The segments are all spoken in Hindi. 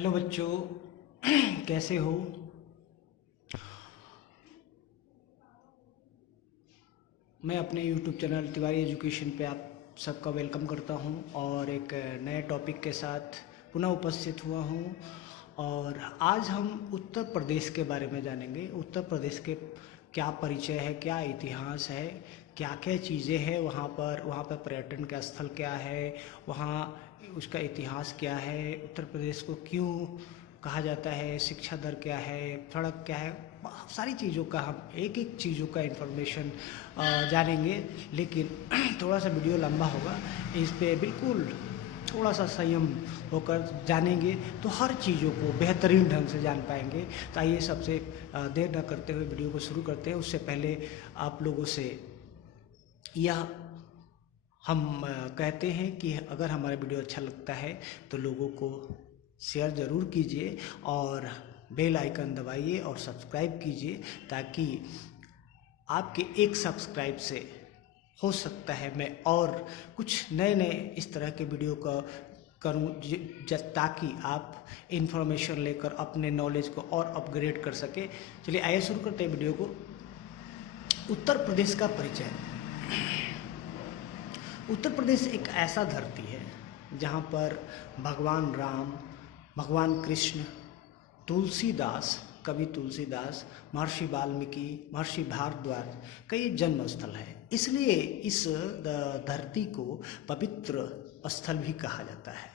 हेलो बच्चों, कैसे हो। मैं अपने यूट्यूब चैनल तिवारी एजुकेशन पे आप सबका वेलकम करता हूं और एक नए टॉपिक के साथ पुनः उपस्थित हुआ हूं। और आज हम उत्तर प्रदेश के बारे में जानेंगे। उत्तर प्रदेश के क्या परिचय है, क्या इतिहास है, क्या क्या चीज़ें हैं वहाँ पर पर्यटन का स्थल क्या है, वहाँ उसका इतिहास क्या है, उत्तर प्रदेश को क्यों कहा जाता है, शिक्षा दर क्या है, सड़क क्या है, बहुत सारी चीज़ों का हम एक एक चीज़ों का इन्फॉर्मेशन जानेंगे। लेकिन थोड़ा सा वीडियो लंबा होगा, इस पे बिल्कुल थोड़ा सा संयम होकर जानेंगे तो हर चीज़ों को बेहतरीन ढंग से जान पाएंगे। तो आइए सबसे देर न करते हुए वीडियो को शुरू करते हैं। उससे पहले आप लोगों से यह हम कहते हैं कि अगर हमारा वीडियो अच्छा लगता है तो लोगों को शेयर ज़रूर कीजिए और बेल आइकन दबाइए और सब्सक्राइब कीजिए, ताकि आपके एक सब्सक्राइब से हो सकता है मैं और कुछ नए नए इस तरह के वीडियो का करूं, ताकि आप इन्फॉर्मेशन लेकर अपने नॉलेज को और अपग्रेड कर सके। चलिए आइए शुरू करते हैं वीडियो को। उत्तर प्रदेश का परिचय। उत्तर प्रदेश एक ऐसा धरती है जहाँ पर भगवान राम, भगवान कृष्ण, तुलसीदास, कवि तुलसीदास, महर्षि वाल्मीकि, महर्षि भारद्वाज का ये जन्म स्थल है। इसलिए इस धरती को पवित्र स्थल भी कहा जाता है।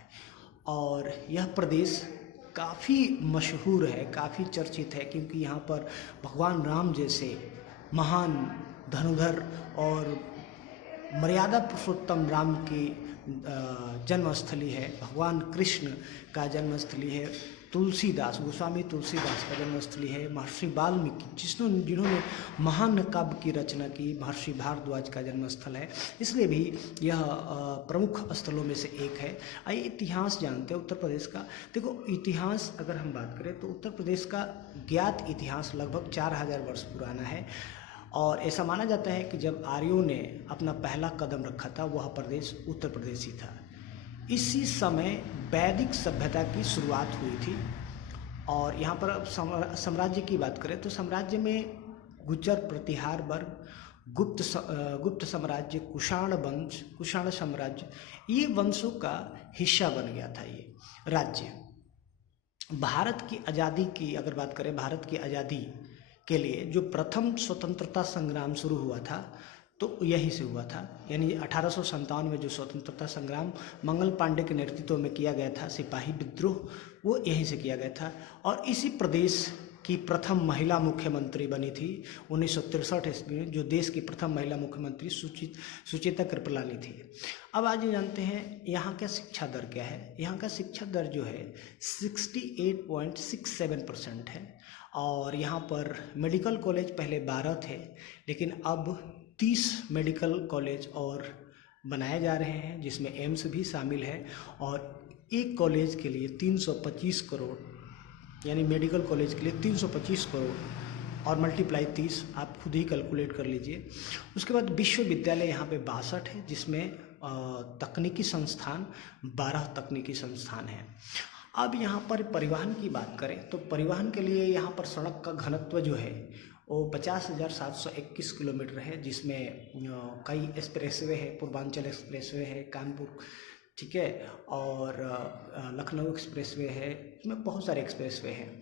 और यह प्रदेश काफ़ी मशहूर है, काफ़ी चर्चित है, क्योंकि यहाँ पर भगवान राम जैसे महान धनुधर और मर्यादा पुरुषोत्तम राम की जन्मस्थली है, भगवान कृष्ण का जन्मस्थली है, तुलसीदास, गोस्वामी तुलसीदास का जन्मस्थली है, महर्षि वाल्मीकि जिन्होंने महान काव्य की रचना की, महर्षि भारद्वाज का जन्मस्थल है। इसलिए भी यह प्रमुख स्थलों में से एक है। आइए इतिहास जानते हैं उत्तर प्रदेश का। देखो, इतिहास अगर हम बात करें तो उत्तर प्रदेश का ज्ञात इतिहास लगभग 4000 वर्ष पुराना है। और ऐसा माना जाता है कि जब आर्यों ने अपना पहला कदम रखा था, वह प्रदेश उत्तर प्रदेश ही था। इसी समय वैदिक सभ्यता की शुरुआत हुई थी। और यहाँ पर अब साम्राज्य की बात करें तो साम्राज्य में गुर्जर प्रतिहार वर्ग, गुप्त साम्राज्य, कुषाण वंश, कुषाण साम्राज्य, ये वंशों का हिस्सा बन गया था ये राज्य। भारत की आज़ादी की अगर बात करें, भारत की आज़ादी के लिए जो प्रथम स्वतंत्रता संग्राम शुरू हुआ था तो यहीं से हुआ था। यानी 1857 में जो स्वतंत्रता संग्राम मंगल पांडे के नेतृत्व में किया गया था, सिपाही विद्रोह, वो यहीं से किया गया था। और इसी प्रदेश की प्रथम महिला मुख्यमंत्री बनी थी 1963 ईस्वी में, जो देश की प्रथम महिला मुख्यमंत्री सुचेता कृपलानी थी। अब आज जानते हैं यहाँ का शिक्षा दर क्या है। यहाँ का शिक्षा दर जो है 68.67% है। और यहाँ पर मेडिकल कॉलेज पहले 12 थे, लेकिन अब 30 मेडिकल कॉलेज और बनाए जा रहे हैं, जिसमें एम्स भी शामिल है। और एक कॉलेज के लिए 325 करोड़, यानी मेडिकल कॉलेज के लिए 325 करोड़ और मल्टीप्लाई 30, आप खुद ही कैलकुलेट कर लीजिए। उसके बाद विश्वविद्यालय यहाँ पे 62 है, जिसमें तकनीकी संस्थान 12 तकनीकी संस्थान हैं। अब यहाँ पर परिवहन की बात करें तो परिवहन के लिए यहाँ पर सड़क का घनत्व जो है वो 50,721 किलोमीटर है, जिसमें कई एक्सप्रेसवे है, पूर्वांचल एक्सप्रेसवे है, कानपुर, ठीक है, और लखनऊ एक्सप्रेसवे है। इसमें बहुत सारे एक्सप्रेसवे हैं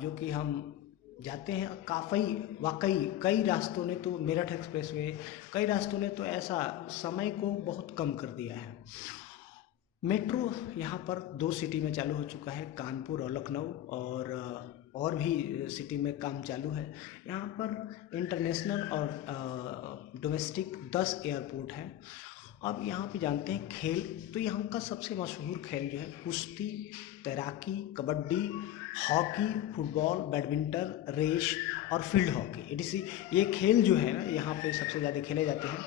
जो कि हम जाते हैं। वाकई कई रास्तों ने तो, मेरठ एक्सप्रेसवे, कई रास्तों ने तो ऐसा समय को बहुत कम कर दिया है। मेट्रो यहाँ पर 2 सिटी में चालू हो चुका है, कानपुर और लखनऊ, और भी सिटी में काम चालू है। यहाँ पर इंटरनेशनल और डोमेस्टिक 10 एयरपोर्ट हैं। अब यहाँ पे जानते हैं खेल, तो यहाँ का सबसे मशहूर खेल जो है कुश्ती, तैराकी, kabaddi, hockey, football, badminton, race और फील्ड हॉकी, ये खेल जो है ना यहाँ पे सबसे ज़्यादा खेले जाते हैं।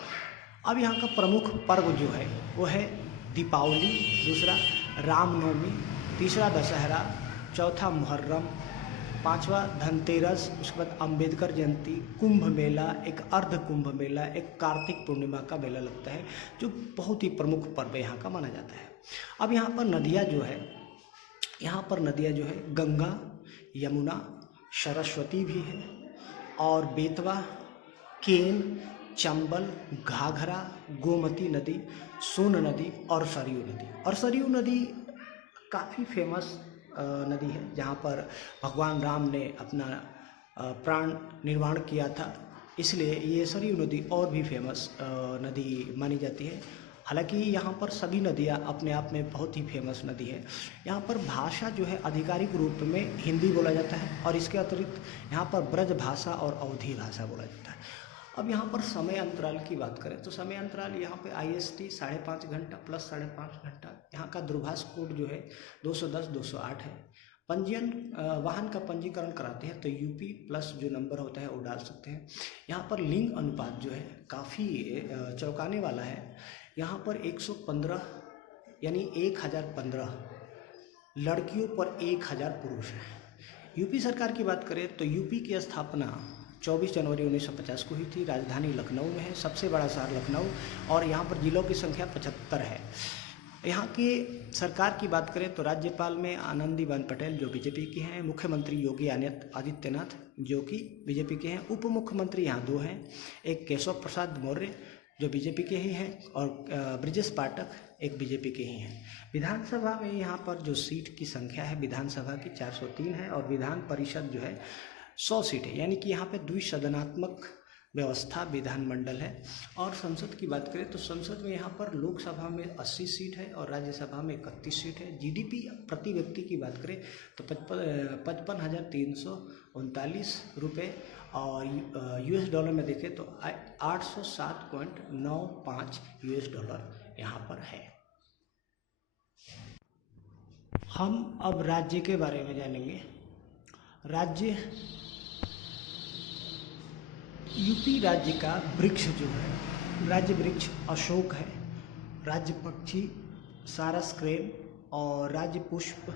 अब यहाँ का प्रमुख पर्व जो है वो है दीपावली, दूसरा रामनवमी, तीसरा दशहरा, चौथा मुहर्रम, पांचवा धनतेरस, उसके बाद अम्बेडकर जयंती, कुंभ मेला, एक अर्ध कुंभ मेला, एक कार्तिक पूर्णिमा का मेला लगता है, जो बहुत ही प्रमुख पर्व यहाँ का माना जाता है। अब यहाँ पर नदियाँ जो है यहाँ पर नदियाँ जो है गंगा, यमुना, सरस्वती भी है और बेतवा, केन, चंबल, घाघरा, गोमती नदी, सोन नदी और सरयू नदी। और सरयू नदी काफ़ी फेमस नदी है, जहाँ पर भगवान राम ने अपना प्राण निर्वाण किया था, इसलिए ये सरयू नदी और भी फेमस नदी मानी जाती है। हालांकि यहाँ पर सभी नदियाँ अपने आप में बहुत ही फेमस नदी है। यहाँ पर भाषा जो है आधिकारिक रूप में हिंदी बोला जाता है और इसके अतिरिक्त यहाँ पर ब्रज भाषा और अवधी भाषा बोला जाता है। अब यहाँ पर समय अंतराल की बात करें तो समय अंतराल यहाँ पे IST 5.5 घंटा प्लस 5.5 घंटा। यहाँ का दूरभाष कोड जो है 210-208 है। पंजीयन वाहन का पंजीकरण कराते हैं तो UP प्लस जो नंबर होता है वो डाल सकते हैं। यहाँ पर लिंग अनुपात जो है काफ़ी चौंकाने वाला है। यहाँ पर 115 यानी 1015 लड़कियों पर 1000 पुरुष हैं। यूपी सरकार की बात करें तो यूपी की स्थापना 24 जनवरी 1950 को हुई थी। राजधानी लखनऊ में है, सबसे बड़ा शहर लखनऊ, और यहाँ पर जिलों की संख्या 75 है। यहाँ की सरकार की बात करें तो राज्यपाल में आनंदीबेन पटेल जो बीजेपी की हैं, मुख्यमंत्री योगी आदित्यनाथ जो कि बीजेपी के हैं, उप मुख्यमंत्री यहाँ 2 हैं, एक केशव प्रसाद मौर्य जो बीजेपी के ही हैं और ब्रिजेश पाठक एक बीजेपी के ही हैं। विधानसभा में यहाँ पर जो सीट की संख्या है विधानसभा की 403 है और विधान परिषद जो है 100 सीट है, यानी कि यहाँ पे द्विसदनात्मक व्यवस्था विधानमंडल है। और संसद की बात करें तो संसद में यहाँ पर लोकसभा में 80 सीट है और राज्यसभा में 31 सीट है। GDP प्रति व्यक्ति की बात करें तो 55,339 रुपये और $US में देखें तो 807.95 $US यहाँ पर है। हम अब राज्य के बारे में जानेंगे। राज्य यूपी राज्य का वृक्ष जो है, राज्य वृक्ष अशोक है, राज्य पक्षी सारस क्रेन और राज्य पुष्प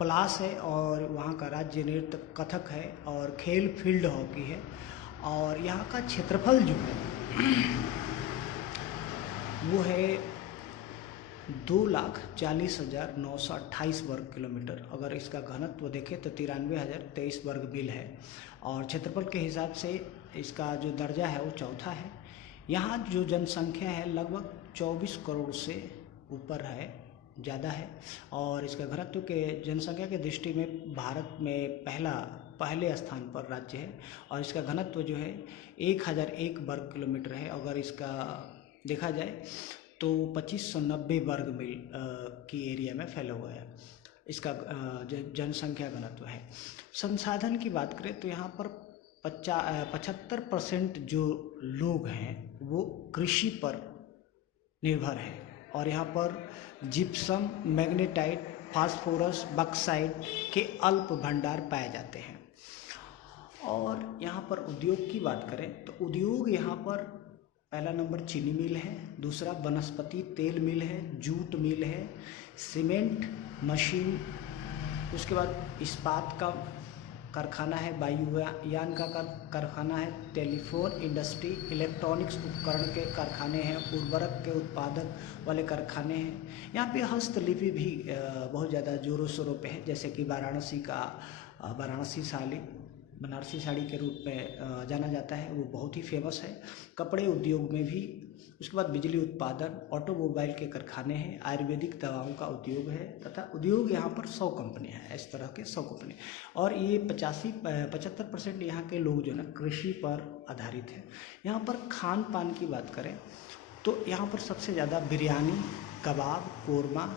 पलाश है और वहाँ का राज्य नृत्य कथक है और खेल फील्ड हॉकी है। और यहाँ का क्षेत्रफल जो है वो है 2,40,928 वर्ग किलोमीटर। अगर इसका घनत्व देखें तो 93,023 वर्ग मील है और क्षेत्रफल के हिसाब से इसका जो दर्जा है वो चौथा है। यहाँ जो जनसंख्या है लगभग 24 करोड़ से ऊपर है, ज़्यादा है। और इसका घनत्व के जनसंख्या के दृष्टि में भारत में पहले स्थान पर राज्य है और इसका घनत्व जो है 1001 वर्ग किलोमीटर है। अगर इसका देखा जाए तो 2590 वर्ग मील की एरिया में फैला हुआ है, इसका जनसंख्या घनत्व है। संसाधन की बात करें तो यहाँ पर 75% जो लोग हैं वो कृषि पर निर्भर है और यहाँ पर जिप्सम, मैग्नेटाइट, फास्फोरस, बक्साइट के अल्प भंडार पाए जाते हैं। और यहाँ पर उद्योग की बात करें तो उद्योग यहाँ पर पहला नंबर चीनी मिल है, दूसरा वनस्पति तेल मिल है, जूट मिल है, सीमेंट मशीन, उसके बाद इस्पात का कारखाना है, वायुयान का कारखाना है, टेलीफोन इंडस्ट्री, इलेक्ट्रॉनिक्स उपकरण के कारखाने हैं, उर्वरक के उत्पादक वाले कारखाने हैं। यहाँ पे हस्तलिपि भी बहुत ज़्यादा जोरों शोरों पे है, जैसे कि बनारसी साड़ी के रूप में जाना जाता है, वो बहुत ही फेमस है। कपड़े उद्योग में भी, उसके बाद बिजली उत्पादन, ऑटोमोबाइल के कारखाने हैं, आयुर्वेदिक दवाओं का उद्योग है तथा उद्योग यहाँ पर 100 कंपनियाँ हैं, इस तरह के 100 कंपनी। और ये 75% यहाँ के लोग जो है ना कृषि पर आधारित है। यहाँ पर खान पान की बात करें तो यहाँ पर सबसे ज़्यादा बिरयानी, कबाब, कोरमा,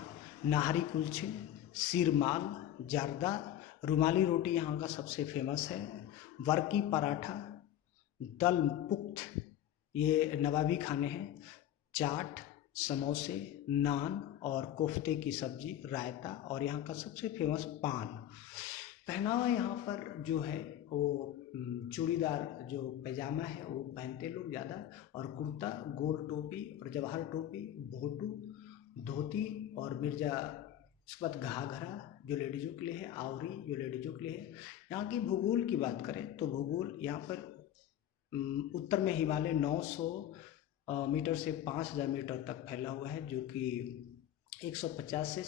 नाहरी कुलचे, सीरमाल, जर्दा, रुमाली रोटी यहाँ का सबसे फेमस है। वर्की पराठा, दल पुख्त ये नवाबी खाने हैं, चाट, समोसे, नान और कोफ्ते की सब्जी, रायता, और यहाँ का सबसे फेमस पान। पहनावा यहाँ पर जो है वो चूड़ीदार जो पैजामा है वो पहनते लोग ज़्यादा, और कुर्ता, गोल टोपी और जवाहर टोपी, भोटू, धोती और मिर्जा, उसके बाद घाघरा जो लेडीज़ों के लिए है, आवरी जो लेडीज़ों के लिए है। यहाँ की भूगोल की बात करें तो भूगोल यहाँ पर उत्तर में हिमालय 900 मीटर से 5000 मीटर तक फैला हुआ है, जो कि 150 से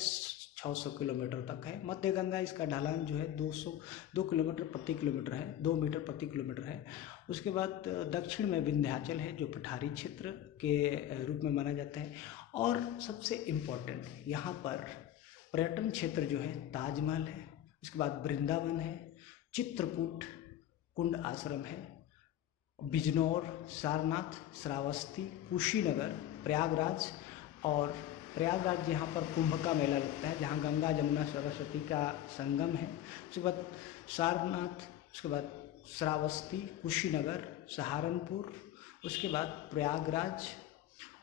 600 किलोमीटर तक है। मध्य गंगा इसका ढलान जो है 2 किलोमीटर प्रति किलोमीटर है, 2 मीटर प्रति किलोमीटर है। उसके बाद दक्षिण में विंध्याचल है जो पठारी क्षेत्र के रूप में माना जाता है। और सबसे इम्पोर्टेंट यहाँ पर पर्यटन क्षेत्र जो है ताजमहल है, उसके बाद वृंदावन है, चित्रकूट कुंड आश्रम है, बिजनौर, सारनाथ, श्रावस्ती, कुशीनगर, प्रयागराज। और प्रयागराज यहाँ पर कुंभ का मेला लगता है जहाँ गंगा जमुना सरस्वती का संगम है। उसके बाद सारनाथ, उसके बाद श्रावस्ती, कुशीनगर, सहारनपुर, उसके बाद प्रयागराज,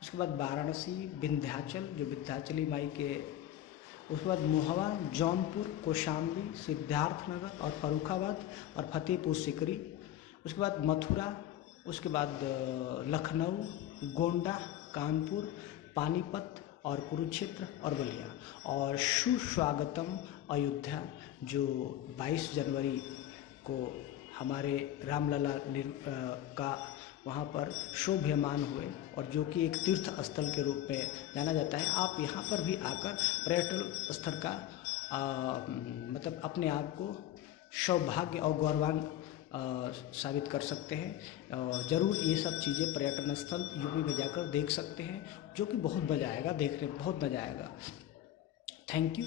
उसके बाद वाराणसी, विंध्याचल जो विंध्याचली माई के, उसके बाद मोहवा, जौनपुर, कौशाम्बी, सिद्धार्थनगर और फर्रुखाबाद और फतेहपुर सीकरी, उसके बाद मथुरा, उसके बाद लखनऊ, गोंडा, कानपुर, पानीपत और कुरुक्षेत्र और बलिया। और सुस्वागतम अयोध्या जो 22 जनवरी को हमारे रामलला का वहाँ पर शोभायमान हुए और जो कि एक तीर्थ स्थल के रूप में जाना जाता है। आप यहाँ पर भी आकर पर्यटन स्थल का मतलब अपने आप को सौभाग्य और गौरवान साबित कर सकते हैं। ज़रूर ये सब चीज़ें पर्यटन स्थल यूपी में जाकर देख सकते हैं, जो कि बहुत मज़ा आएगा, देखने में बहुत मज़ा आएगा। Thank you.